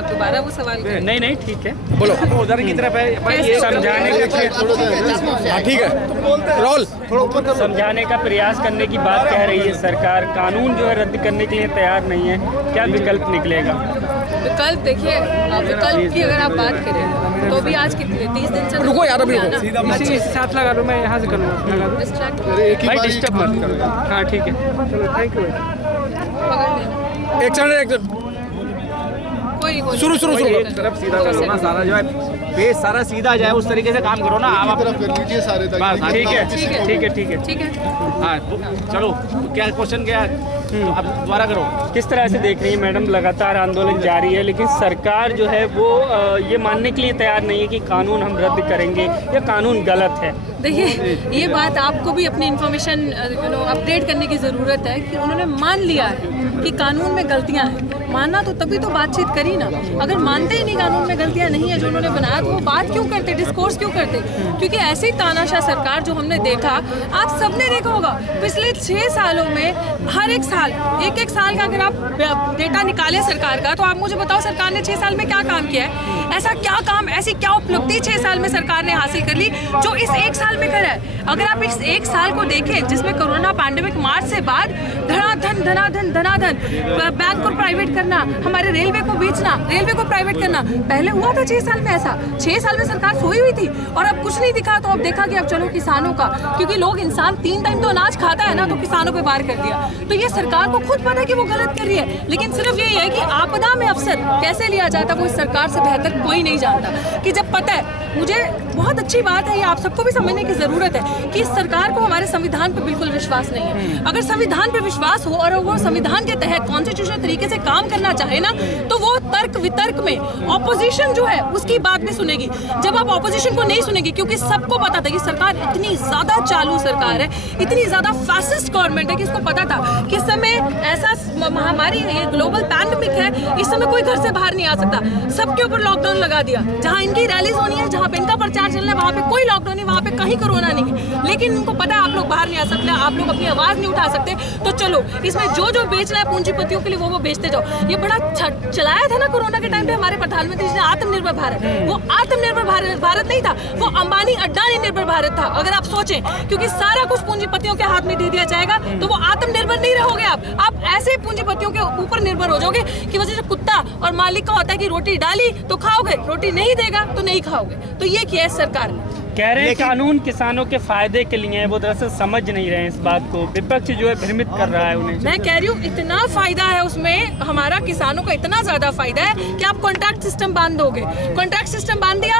अब दोबारा वो सवाल करें। नहीं नहीं ठीक है, बोलो। उधर की तरफ है भाई, ये समझाने का हाँ ठीक है, राहुल समझाने का प्रयास करने की बात कह रही है सरकार। कानून जो है रद्द करने के लिए तैयार नहीं है, क्या विकल्प निकलेगा? विकल्प देखिए, विकल्प की अगर आप बात करें तो भी आज कितने 30 दिन से रुको यार, अभी रुको। इसी साथ लगा लो, मैं यहाँ से कर लूँगा, लगा दो। डिस्ट्रैक्ट भाई डिस्टर्ब मत करो। हाँ ठीक है, चलो थैंक यू। एक सेकंड, कोई नहीं, शुरू एक तरफ सीधा करो ना, सारा जो है फेस सारा सीधा जाए, उस तरीके से काम करो ना आप। कर लीजिए सारे तक। बस, हाँ, ठीक है ठीक है। ठीक है ठीक है। ठीक है। हाँ तो चलो, तो क्या क्वेश्चन क्या है, अब दोबारा करो। किस तरह से देख रही है मैडम, लगातार आंदोलन जारी है लेकिन सरकार जो है वो ये मानने के लिए तैयार नहीं है कि कानून हम रद्द करेंगे या कानून गलत है। देखिए, ये बात आपको भी अपनी इन्फॉर्मेशन अपडेट करने की ज़रूरत है कि उन्होंने मान लिया है कि कानून में गलतियां हैं। मानना तो तभी तो बातचीत करी ना। अगर मानते ही नहीं कानून में गलतियां नहीं है जो उन्होंने बनाया, तो वो बात क्यों करते, डिस्कोर्स क्यों करते? क्योंकि ऐसे ही तानाशाह सरकार जो हमने देखा, आप सबने देखा होगा पिछले 6 सालों में हर एक साल एक साल का अगर आप डेटा निकालें सरकार का, तो आप मुझे बताओ सरकार ने 6 साल में क्या काम किया है? ऐसा क्या काम, ऐसी क्या उपलब्धि 6 साल में सरकार ने हासिल कर ली जो इस 1 साल में करा है? अगर आप इस 1 साल को देखें जिसमें कोरोना पैंडेमिक मार्च से बाद धनाधन बैंक को प्राइवेट करना, हमारे रेलवे को बेचना, रेलवे को प्राइवेट करना, पहले हुआ था 6 साल में ऐसा? 6 साल में सरकार सोई हुई थी और अब कुछ नहीं दिखा। तो अब देखा कि अब चलो किसानों का, क्योंकि लोग इंसान 3 टाइम तो अनाज खाता है ना, तो किसानों पे वार कर दिया। तो ये सरकार को खुद पता है कि वो गलत कर रही है, लेकिन सिर्फ यही है कि आपदा में अफसर कैसे लिया जाता है वो इस सरकार से बेहतर कोई नहीं जानता। कि जब पता है, मुझे बहुत अच्छी बात है, ये आप सबको भी समझने की जरूरत है कि इस सरकार को हमारे संविधान पर बिल्कुल विश्वास नहीं है। अगर संविधान पर विश्वास हो और वो संविधान के तहत कॉन्स्टिट्यूशनल तरीके से काम करना चाहे ना, तो वो तर्क वितर्क में ऑपोजिशन जो है उसकी बात भी सुनेगी। जब आप ऑपोजिशन को नहीं सुनेगी, क्योंकि सबको पता था कि सरकार इतनी ज्यादा चालू सरकार है, इतनी ज्यादा फैसिस्ट गवर्नमेंट है कि इसको पता था कि इस समय ऐसा महामारी है, ग्लोबल पैंडेमिक है, इस समय कोई घर से बाहर नहीं आ सकता। सबके ऊपर लॉकडाउन लगा दिया। जहां इनकी रैलीज होनी है, जहां पे इनका प्रचार चलना है, वहां पे कोई लॉकडाउन नहीं, वहां पे कहीं कोरोना नहीं है। लेकिन इनको पता है आप लोग बाहर नहीं आ सकते, आप लोग अपनी आवाज नहीं उठा सकते, तो चलो इसमें जो जो बेचना है पूंजीपतियों के लिए वो बेचते जाओ। ये बड़ा चलाया था ना कोरोना के टाइम पे हमारे प्रधानमंत्री जी ने, आत्मनिर्भर भारत। वो आत्मनिर्भर भारत नहीं था, वो अंबानी अड्डानी निर्भर भारत था। अगर आप सोचें, क्योंकि सारा कुछ पूंजीपतियों के हाथ में दे दिया जाएगा तो वो आत्मनिर्भर नहीं रहोगे आप ऐसे पूंजीपतियों के ऊपर निर्भर हो जाओगे कि वजह से कुत्ता और मालिक का होता है कि रोटी डाली तो खाओगे, रोटी नहीं देगा तो नहीं खाओगे। तो ये किया है सरकार ने। कह रहे हैं कानून किसानों के फायदे के लिए है, वो दरअसल समझ नहीं रहे हैं इस बात को। विपक्ष जो है भ्रमित कर रहा है उन्हें। मैं कह रही हूँ इतना फायदा है उसमें, हमारा किसानों का इतना ज्यादा फायदा है कि आप कॉन्ट्रैक्ट सिस्टम बांध दोगे। कॉन्ट्रैक्ट सिस्टम बांध दिया,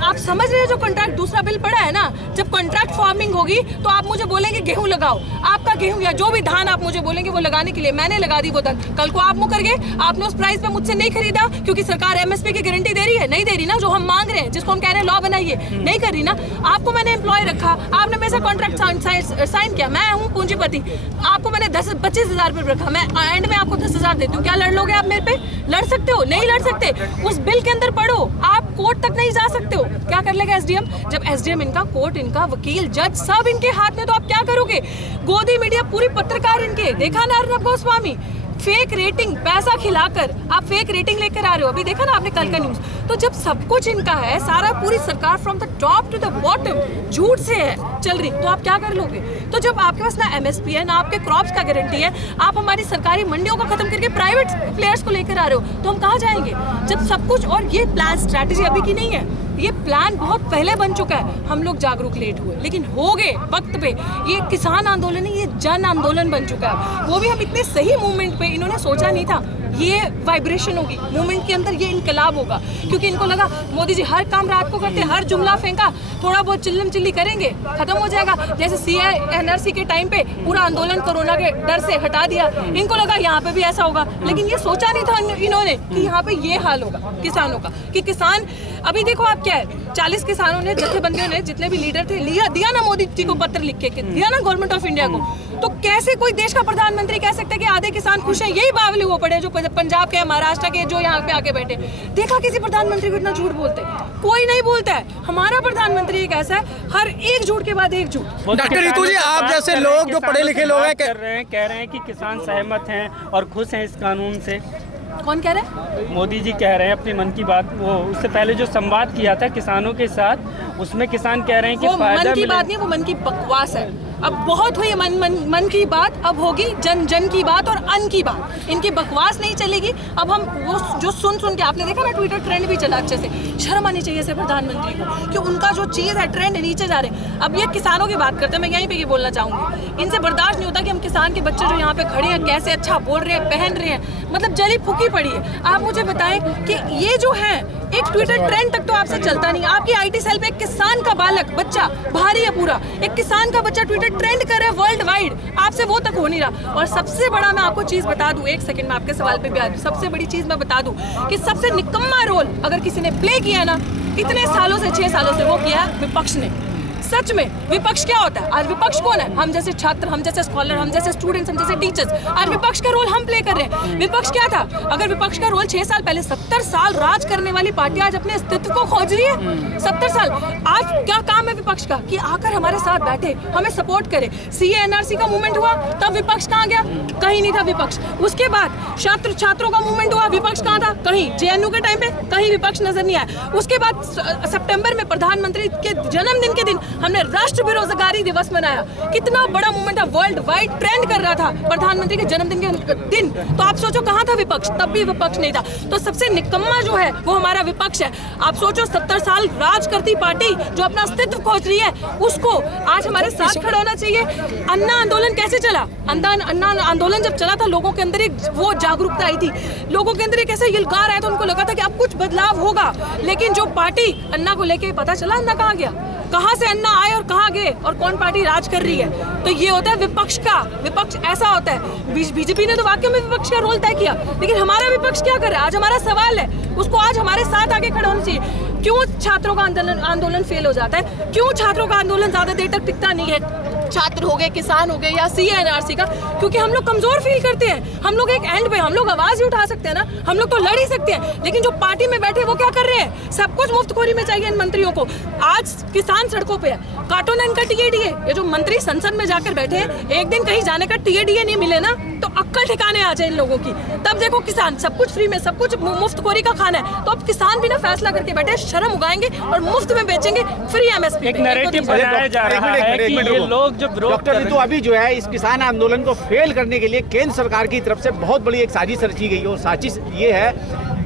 आप समझ रहे हैं जो कॉन्ट्रैक्ट दूसरा बिल पड़ा है ना, जब कॉन्ट्रैक्ट फार्मिंग होगी तो आप मुझे बोलेंगे गेहूं लगाओ, आपका गेहूं या जो भी धान आप मुझे बोलेंगे वो लगाने के लिए मैंने लगा दी वो धान। कल को आप मुकर गए, आपने उस प्राइस पे मुझसे नहीं खरीदा क्योंकि सरकार एमएसपी की गारंटी दे रही है, नहीं दे रही ना, जो हम मांग रहे हैं, जिसको हम कह रहे हैं लॉ बनाइए, नहीं कर रही ना। आपको मैंने एम्प्लॉय रखा, आपने मेरे साथ कॉन्ट्रैक्ट साइन किया, मैं हूँ पूंजीपति, आपको मैंने 10-25 हजार रुपये रखा, मैं एंड में आपको 10,000 देती हूँ, क्या लड़ लोगे आप मेरे पे? लड़ सकते हो? नहीं लड़ सकते। उस बिल के अंदर पढ़ो, आप कोर्ट तक नहीं जा सकते हो। क्या कर लेगा एसडीएम? जब एसडीएम इनका, कोर्ट इनका, वकील, जज सब इनके हाथ में, तो आप क्या करोगे? गोदी मीडिया पूरी पत्रकार इनके, देखा ना अर्नब गोस्वामी, फेक रेटिंग, पैसा खिलाकर आप फेक रेटिंग लेकर आ रहे हो। अभी देखा ना आपने कल का न्यूज। तो जब सब कुछ इनका है, सारा पूरी सरकार from the top to the bottom झूठ से है चल रही, तो आप क्या कर लोगे? तो जब आपके पास ना एमएसपी है, ना आपके क्रॉप्स का गारंटी है, आप हमारी सरकारी मंडियों को खत्म करके प्राइवेट प्लेयर्स को लेकर आ रहे हो, तो हम कहाँ जाएंगे? जब सब कुछ, और ये प्लान स्ट्रैटेजी अभी की नहीं है, ये प्लान बहुत पहले बन चुका है। हम लोग जागरूक लेट हुए, लेकिन हो गए वक्त पे। ये किसान आंदोलन है, ये जन आंदोलन बन चुका है। वो भी हम इतने सही मूवमेंट पे, इन्होंने सोचा नहीं था ये वाइब्रेशन होगी मूवमेंट के अंदर, ये इनकलाब होगा, क्योंकि इनको लगा मोदी जी हर काम रात को करते, हर जुमला फेंका, थोड़ा बहुत चिल्लम चिल्ली करेंगे, खत्म हो जाएगा। जैसे सीए एनआरसी के टाइम पे पूरा आंदोलन कोरोना के डर से हटा दिया, इनको लगा यहाँ पे भी ऐसा होगा, लेकिन ये सोचा नहीं था इन्होंने कि यहाँ पे ये हाल होगा किसानों का। कि किसान, अभी देखो आप क्या है, 40 किसानों ने, जत्थेबंदियों ने, जितने भी लीडर थे, दिया ना मोदी जी को पत्र लिख के, दिया ना गवर्नमेंट ऑफ इंडिया को। तो कैसे कोई देश का प्रधानमंत्री कह सकता है कि आधे किसान खुश हैं? यही बावली वो पड़े जो पंजाब के, महाराष्ट्र के, जो यहाँ पे आके बैठे। देखा किसी प्रधानमंत्री को इतना झूठ बोलते? कोई नहीं बोलता है। हमारा प्रधानमंत्री एक ऐसा है, हर एक झूठ के बाद एक झूठ। डॉक्टर रितु जी, आप जैसे लोग जो पढ़े लिखे लोग हैं, कह रहे हैं कि किसान सहमत हैं और खुश हैं इस कानून से। कौन कह रहे हैं? मोदी जी कह रहे हैं अपनी मन की बात, वो उससे पहले जो संवाद किया था किसानों के साथ, उसमें किसान कह रहे हैं कि वो फायदा मन की बात नहीं, वो मन की बकवास है। अब बहुत हुई मन की बात, अब होगी जन की बात और अन्न की बात। इनकी बकवास नहीं चलेगी। अब हम वो जो सुन के, आपने देखा ना ट्विटर ट्रेंड भी चला अच्छे से, शर्म आनी चाहिए से प्रधानमंत्री को कि उनका जो चीज़ है ट्रेंड नीचे जा रहे हैं। अब ये किसानों की बात करते हैं, मैं यहीं पे ये बोलना चाहूँगी, इनसे बर्दाश्त नहीं होता कि हम किसान के बच्चे जो यहाँ पे खड़े हैं कैसे अच्छा बोल रहे हैं, पहन रहे हैं, मतलब जली फूकी पड़ी है। आप मुझे बताएं कि ये जो है एक ट्विटर ट्रेंड तक तो आपसे चलता नहीं। आपकी आईटी सेल पे एक किसान का बालक बच्चा भारी है पूरा, एक किसान का बच्चा ट्विटर ट्रेंड कर रहा है वर्ल्ड वाइड, आपसे वो तक हो नहीं रहा। और सबसे बड़ा मैं आपको चीज बता दूं, एक सेकंड में आपके सवाल पे भी आ दूं, सबसे बड़ी चीज मैं बता दूं कि सबसे निकम्मा रोल अगर किसी ने प्ले किया ना इतने सालों से, 6 सालों से, वो किया विपक्ष ने। सच में विपक्ष क्या होता है? आज विपक्ष कौन है? हम जैसे छात्र, हम जैसे स्कॉलर, हम जैसे स्टूडेंट्स, हम जैसे टीचर्स, आज विपक्ष का रोल हम प्ले कर रहे हैं। विपक्ष क्या था? अगर विपक्ष का रोल 6 साल पहले, 70 साल राज करने वाली पार्टी आज अपने अस्तित्व को खोज रही है। 70 साल आज क्या काम है विपक्ष का? कि आकर हमारे साथ बैठे, हमें सपोर्ट करे। सीए एनआरसी का मूवमेंट हुआ तब विपक्ष कहाँ गया? कहीं नहीं था विपक्ष। उसके बाद छात्रों का मूवमेंट हुआ, विपक्ष कहाँ था? कहीं। जेएनयू के टाइम पे कहीं विपक्ष नजर नहीं आया। उसके बाद सितंबर में प्रधानमंत्री के जन्मदिन के दिन हमने राष्ट्र बेरोजगारी दिवस मनाया। कितना बड़ा मूवमेंट था, वर्ल्ड वाइड ट्रेंड कर रहा था प्रधानमंत्री के जन्मदिन के दिन। तो आप सोचो कहाँ था विपक्ष? तब भी विपक्ष नहीं था। तो सबसे निकम्मा जो है वो हमारा विपक्ष है। आप सोचो 70 साल राज करती पार्टी जो अपना अस्तित्व खोज रही है, उसको आज हमारे साथ खड़ा होना चाहिए। अन्ना आंदोलन कैसे चला? अन्ना आंदोलन जब चला था, लोगों के अंदर एक वो जागरूकता आई थी, लोगों के अंदर एक ऐसा यलकार आया था, उनको लगा था कि अब कुछ बदलाव होगा। लेकिन जो पार्टी अन्ना को लेके, पता चला अन्ना कहाँ गया, कहाँ से अन्ना आए और कहाँ गए और कौन पार्टी राज कर रही है। तो ये होता है विपक्ष का। विपक्ष ऐसा होता है। बीजेपी ने तो वाकई में विपक्ष का रोल तय किया, लेकिन हमारा विपक्ष क्या कर रहा है? आज हमारा सवाल है, उसको आज हमारे साथ आगे खड़ा होना चाहिए। क्यों छात्रों का आंदोलन फेल हो जाता है? क्यों छात्रों का आंदोलन ज्यादा देर तक टिकता नहीं है? छात्र हो गए, किसान हो गए या सीए एनआरसी का, क्योंकि हम लोग कमजोर फील करते हैं। हम लोग एक एंड पे, हम लोग आवाज ही उठा सकते हैं ना, हम लोग तो लड़ ही सकते हैं। लेकिन जो पार्टी में बैठे वो क्या कर रहे हैं? सब कुछ मुफ्तखोरी में चाहिए इन मंत्रियों को। आज किसान सड़कों पे है, काटो ना इनका टीएडीए। ये जो मंत्री संसद में जाकर बैठे हैं, एक दिन कहीं जाने का टीएडीए नहीं मिले ना तो अक्कल ठिकाने आ जाए इन लोगों की। तब देखो किसान, सब कुछ फ्री में, सब कुछ मुफ्तखोरी का खाना है, तो अब किसान भी ना फैसला करके बैठे, शर्म उगाएंगे और मुफ्त में बेचेंगे फ्री एमएसपी। एक नैरेटिव बनाया जा रहा है कि ये लोग जब डॉक्टर तो अभी जो है इस किसान आंदोलन को फेल करने के लिए केंद्र सरकार की तरफ से बहुत बड़ी एक साजिश रची गई है। और साजिश ये है,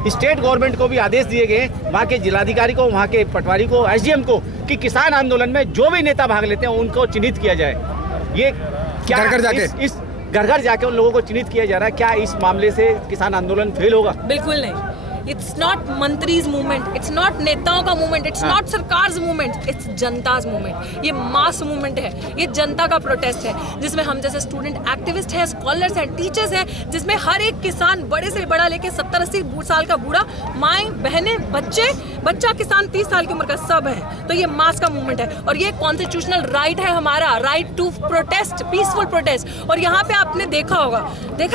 स्टेट गवर्नमेंट को भी आदेश दिए गए, वहाँ के जिलाधिकारी को, वहाँ के पटवारी को, एसडीएम को, कि किसान आंदोलन में जो भी नेता भाग लेते हैं उनको चिन्हित किया जाए। ये क्या घर घर जाके इस घर घर जाके उन लोगों को चिन्हित किया जा रहा है? क्या इस मामले से किसान आंदोलन फेल होगा? बिल्कुल नहीं। इट्स नॉट मंत्रीज मूवमेंट, इट्स नॉट नेताओं का मूवमेंट, इट्स नॉट सरकार's मूवमेंट, इट्स जनताज मूवमेंट। ये मास मूवमेंट है, ये जनता का प्रोटेस्ट है, जिसमें हम जैसे स्टूडेंट एक्टिविस्ट हैं, स्कॉलर्स हैं, टीचर्स हैं, जिसमें हर एक किसान, बड़े से बड़ा लेके 70-80 साल का बूढ़ा, माएँ बहनें, बच्चा किसान 30 साल की उम्र का सब है। तो ये मास का मूवमेंट है और ये कॉन्स्टिट्यूशनल राइट है हमारा, right to protest, peaceful protest. और यहाँ पे आपने देखा होगा,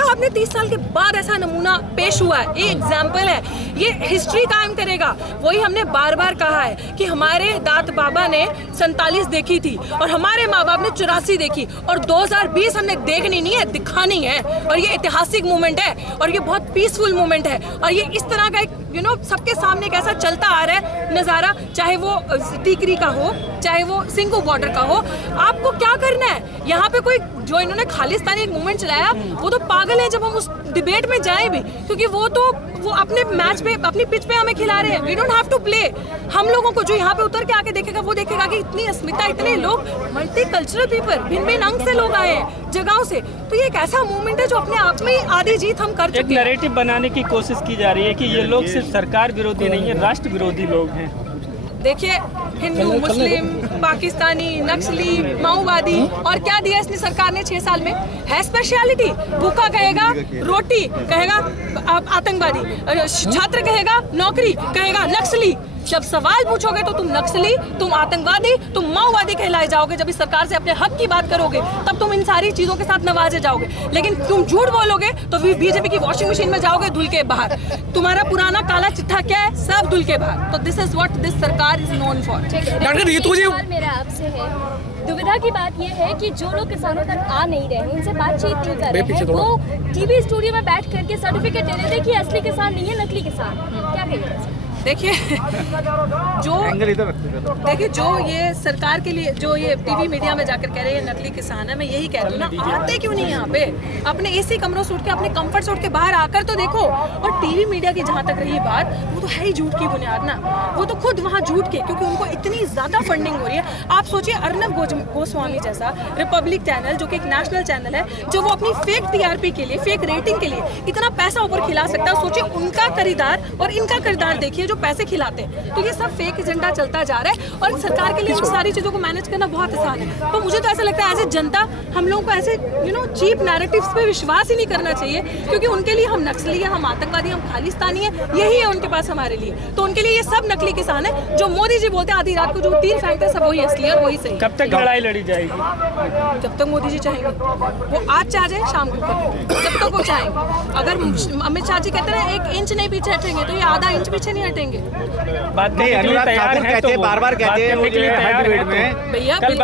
आपने 30 साल के बाद ऐसा नमूना पेश हुआ है, ये एग्जाम्पल है, ये हिस्ट्री कायम करेगा। वही हमने बार बार कहा है कि हमारे दाद बाबा ने 47 देखी थी और हमारे माँ बाप ने 84 देखी, और 2020 हमने देखनी नहीं है, दिखानी है। और ये ऐतिहासिक मूवमेंट है और ये बहुत पीसफुल मूवमेंट है। और ये इस तरह का एक सबके सामने एक ऐसा चलता आ रहा है नज़ारा, चाहे वो टीकरी का हो, चाहे वो सिंघू बॉर्डर का हो। आपको क्या करना है? यहाँ पे कोई जो इन्होंने खालिस्तानी एक मूवमेंट चलाया, वो तो पागल है जब हम उस डिबेट में जाए भी, क्योंकि वो अपने मैच पे, अपनी पिच पे हमें खिला रहे हैं। We don't have to play. हम लोगों को जो यहाँ पे उतर के आके देखेगा, वो देखेगा कि इतनी अस्मिता, इतने लोग, मल्टी कल्चरल पीपल, भिन्न भिन्न अंग से लोग आए हैं जगहों से। तो ये एक ऐसा मूवमेंट है जो अपने आप में आधी जीत हम कर चुके हैं। एक नैरेटिव बनाने की कोशिश की जा रही है कि ये लोग सिर्फ सरकार विरोधी नहीं है, राष्ट्र विरोधी लोग हैं। देखिए, हिंदू, मुस्लिम, पाकिस्तानी, नक्सली, माओवादी, और क्या दिया इसने सरकार ने 6 साल में? है स्पेशलिटी। भूखा कहेगा रोटी, कहेगा आतंकवादी, छात्र कहेगा नौकरी, कहेगा नक्सली। जब सवाल पूछोगे तो तुम नक्सली, तुम आतंकवादी, तुम माओवादी कहलाए जाओगे। जब इस सरकार से अपने हक की बात करोगे तब तुम इन सारी चीजों के साथ नवाजे जाओगे। लेकिन तुम झूठ बोलोगे तो बीजेपी की वॉशिंग मशीन में जाओगे धुल के बाहर। तुम्हारा पुराना काला चिट्ठा क्या है? सब धुल के बाहर। तो दिस इज व्हाट दिस सरकार is known for. Doctor Ritu ji, मेरा आपसे है दुविधा की बात यह है कि जो लोग किसानों तक आ नहीं रहे हैं, उनसे बातचीत नहीं कर रहे हैं, वो टीवी स्टूडियो में बैठ करके सर्टिफिकेट दे रहे थे कि असली किसान नहीं है, नकली किसान। क्या कहिए? देखिए जो ये सरकार के लिए जो ये टीवी मीडिया में जाकर कह रहे हैं नकली किसान है, मैं यही कहती हूँ ना, आते क्यों नहीं यहाँ पे? अपने एसी कमरों से उठ के, अपने कंफर्ट से उठ के बाहर आकर तो देखो। और टीवी मीडिया की जहाँ तक रही बात, वो तो है ही झूठ की बुनियाद ना, वो तो खुद वहाँ झूठ के, क्योंकि उनको इतनी ज्यादा फंडिंग हो रही है। आप सोचिए अर्नब गोस्वामी जैसा रिपब्लिक चैनल, जो कि एक नेशनल चैनल है, जो वो अपनी फेक टीआरपी के लिए, फेक रेटिंग के लिए इतना पैसा ऊपर खिला सकता है। सोचिए उनका खरीदार और इनका खरीदार देखिए जो पैसे खिलाते हैं। तो ये सब फेक एजेंडा चलता जा रहा है और सरकार के लिए इन सारी चीजों को मैनेज करना बहुत आसान है। तो मुझे तो ऐसा लगता है एज ए जनता हम लोगों को ऐसे चीप नैरेटिव्स पे विश्वास ही नहीं करना चाहिए, क्योंकि उनके लिए हम नक्सली है, हम आतंकवादी, हम खालिस्तानी है, यही है उनके पास हमारे लिए। तो उनके लिए ये सब नकली किसान है। जो मोदी जी बोलते हैं आधी रात को जो तीर फेंकते हैं, सब वही असली है और वही सही। कब तक लड़ाई लड़ी जाएगी? जब तक मोदी जी चाहेंगे। वो आज चाह जाए शाम को, जब तक वो चाहेंगे। अगर अमित शाह जी कहते हैं 1 इंच नहीं पीछे हटेंगे, तो ये आधा इंच पीछे नहीं हटेंगे। बात करने के लिए तैयार हैं तो बार-बार कहते हैं भैया कल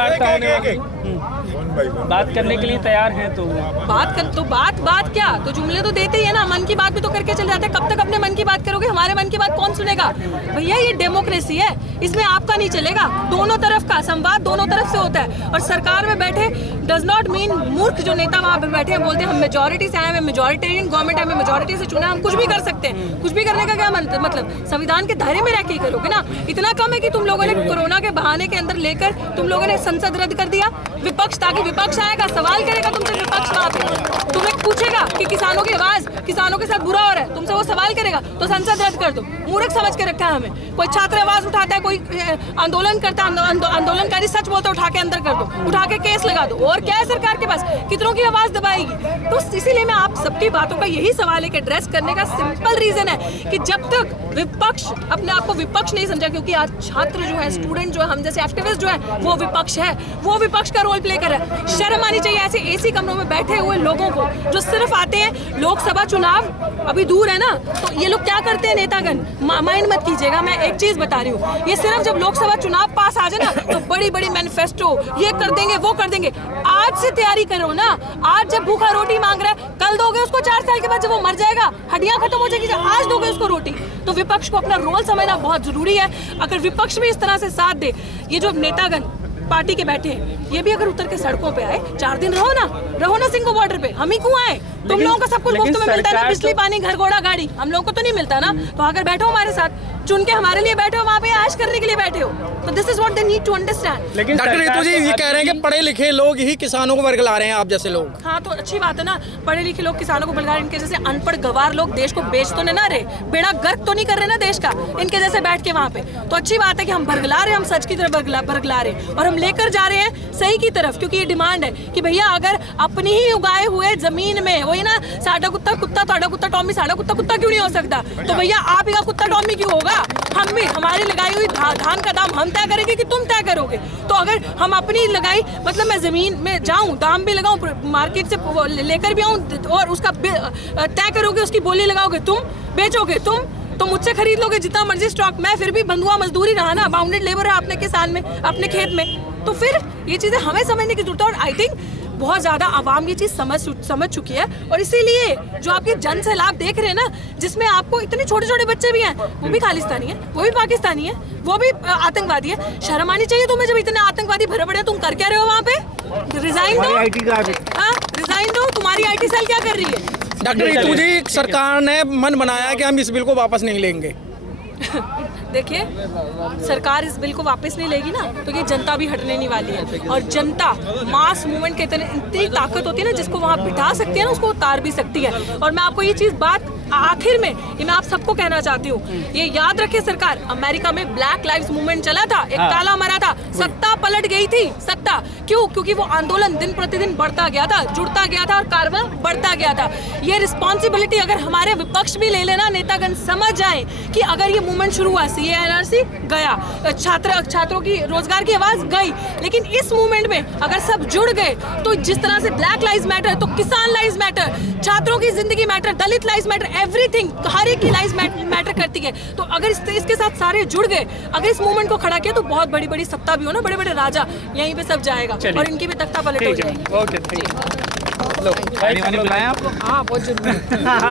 बात करने के लिए तैयार हैं तो बात क्या, तो जुमले तो देते ही है ना, मन की बात भी तो करके चले जाते हैं। कब तक अपने मन की बात करोगे? हमारे मन की बात कौन सुनेगा? भैया ये डेमोक्रेसी है, इसमें आपका नहीं चलेगा। दोनों तरफ का संवाद दोनों तरफ से होता है। और सरकार में बैठे डज नॉट मीन मूर्ख जो नेता वहाँ पे बैठे हैं बोलते हैं हम मेजोरिटी से आए हैं, मेजोरिटेरियन गवर्नमेंट है, हमें मेजोरिटी से चुना, हम कुछ भी कर सकते हैं। कुछ भी करने का क्या मतलब? संविधान के दायरे में रह के ही करोगे ना। इतना कम है कि तुम लोगों ने कोरोना के बहाने के अंदर लेकर तुम लोगों ने संसद रद्द कर दिया। विपक्ष, ताकि विपक्ष आएगा सवाल करेगा तुमसे, विपक्ष वहाँ पे तुम्हें पूछेगा कि किसानों की आवाज, किसानों के साथ बुरा हो रहा है, तुमसे वो सवाल करेगा, तो संसद रद्द कर दो। मूर्ख समझ के रखा है हमें। कोई छात्र आवाज उठाता है, कोई आंदोलन करता है, आंदोलनकारी सच बोलता है, उठा के अंदर कर दो, उठा के केस लगा दो। और क्या है सरकार के पास? कितनों की आवाज दबाएगी? तो इसीलिए मैं आप सबकी बातों का यही सवाल है कि एड्रेस करने का सिंपल रीजन है कि जब तक विपक्ष अपने आप को विपक्ष नहीं समझा, क्योंकि आज छात्र जो है, स्टूडेंट जो है, हम जैसे एक्टिविस्ट जो है, वो विपक्ष है, वो विपक्ष का रोल प्ले कर रहा है। शर्म आनी चाहिए ऐसे एसी कमरों में बैठे हुए लोगों को, जो सिर्फ आते हैं। लोकसभा चुनाव अभी दूर है ना, तो ये लोग क्या करते हैं नेतागण, माइंड मत कीजिएगा, मैं एक चीज बता रही हूँ, ये सिर्फ जब लोकसभा चुनाव पास आ जाए ना, तो बड़ी बड़ी मैनिफेस्टो, ये कर देंगे, वो कर देंगे। आज से तैयारी करो ना। आज जब भूखा रोटी मांग रहा है, कल दोगे उसको 4 साल के बाद जब वो मर जाएगा, हड्डियां खत्म हो जाएगी, आज दोगे उसको रोटी। तो विपक्ष को अपना रोल समझना बहुत जरूरी है। अगर विपक्ष भी इस तरह से साथ दे, ये जो नेतागण पार्टी के बैठे हैं, ये भी अगर उतर के सड़कों पे आए, 4 दिन रहो ना सिंगो बॉर्डर पे। हम ही क्यों आए? तुम लोगों को सब कुछ मुफ्त में मिलता है ना, बिजली, पानी, घर, घोड़ा, गाड़ी, हम लोगों को तो नहीं मिलता ना। तो अगर बैठो हमारे साथ, चुन के हमारे लिए बैठे हो, वहाँ पे ऐश करने के लिए बैठे हो, तो this is what they need to understand. लेकिन डॉक्टर रितु जी ये कह रहे हैं कि पढ़े लिखे लोग ही किसानों को वर्गला रहे हैं, आप जैसे लोग। हाँ, तो अच्छी बात है ना, पढ़े लिखे लोग किसानों को बरगला रहे हैं। इनके जैसे अनपढ़ गवार लोग देश को बेच तो ना रहे, बेड़ा गर्क तो नहीं कर रहे ना देश का, इनके जैसे बैठ के वहाँ पे। तो अच्छी बात है कि हम बरगला रहे हैं, हम सच की तरफ बरगला रहे हैं, और हम लेकर जा रहे हैं सही की तरफ, क्योंकि ये डिमांड है कि भैया अगर अपनी ही उगाए हुए जमीन में, वही ना, साडा कुत्ता कुत्ता, ताड़ा कुत्ता टॉमी, साडा कुत्ता कुत्ता क्यों नहीं हो सकता? तो भैया आप ही का कुत्ता टॉमी क्यों होगा? हम भी, हमारी लगाई हुई धान का दाम हम तय करेंगे कि तुम तय करोगे? तो अगर हम अपनी लगाई, मतलब मैं जमीन में जाऊं, दाम भी लगाऊं, मार्केट से लेकर भी आऊं, और उसका तय करोगे, उसकी बोली लगाओगे तुम, बेचोगे तुम, तो मुझसे खरीद लोगे जितना मर्जी स्टॉक। मैं फिर भी बंधुआ मजदूरी रहा ना, बाउंडेड लेबर है अपने किसान में, अपने खेत में। तो फिर ये चीजें हमें समझने की जरूरत है, और आई थिंक बहुत ज्यादा आवाम ये चीज समझ चुकी है। और इसीलिए जो आपके जन सैलाब देख रहे हैं ना, जिसमें आपको इतने छोटे छोटे बच्चे भी हैं, वो भी खालिस्तानी है, वो भी पाकिस्तानी है, वो भी आतंकवादी है। शर्म आनी चाहिए तुम्हें, जब इतने आतंकवादी भरे पड़े, तुम कर क्या रहे हो वहाँ पे? रिजाइन दो, रिजाइन दो। तुम्हारी IT सेल क्या कर रही है? डॉक्टर रितु जी, सरकार ने मन बनाया कि हम इस बिल को वापस नहीं लेंगे। देखिए, सरकार इस बिल को वापस नहीं लेगी ना, तो ये जनता भी हटने नहीं वाली है। और जनता मास मूवमेंट के इतनी ताकत होती है ना, जिसको वहाँ बिठा सकती है ना, उसको उतार भी सकती है। और मैं आपको ये चीज़ बात आखिर में ये मैं आप सबको कहना चाहती हूँ, ये याद रखे सरकार, अमेरिका में ब्लैक लाइव्स मूवमेंट चला था, एक काला मरा था, सत्ता पलट गई थी। सत्ता क्यों? क्योंकि वो आंदोलन दिन प्रतिदिन बढ़ता गया था, जुड़ता गया था, और कारवां बढ़ता गया था। ये रिस्पॉन्सिबिलिटी अगर हमारे विपक्ष भी ले लेना, नेतागण समझ जाए कि अगर ये मूवमेंट शुरू हुआ, CAA NRC गया, छात्रों की रोजगार की आवाज गई, लेकिन इस मूवमेंट में अगर सब जुड़ गए, तो जिस तरह से ब्लैक लाइव्स मैटर, तो किसान लाइव्स मैटर, छात्रों की जिंदगी मैटर, दलित लाइव्स मैटर, एवरीथिंग, हर एक की लाइफ मैटर करती है। तो अगर इसके साथ सारे जुड़ गए, अगर इस मूवमेंट को खड़ा किया तो बहुत बड़ी बड़ी सत्ता भी हो ना, बड़े बड़े राजा यहीं पे सब जाएगा और इनकी भी तख्ता पलट हो जाएगी। Okay, thank you. बुलाया आपको? हाँ, बहुत जरूरी।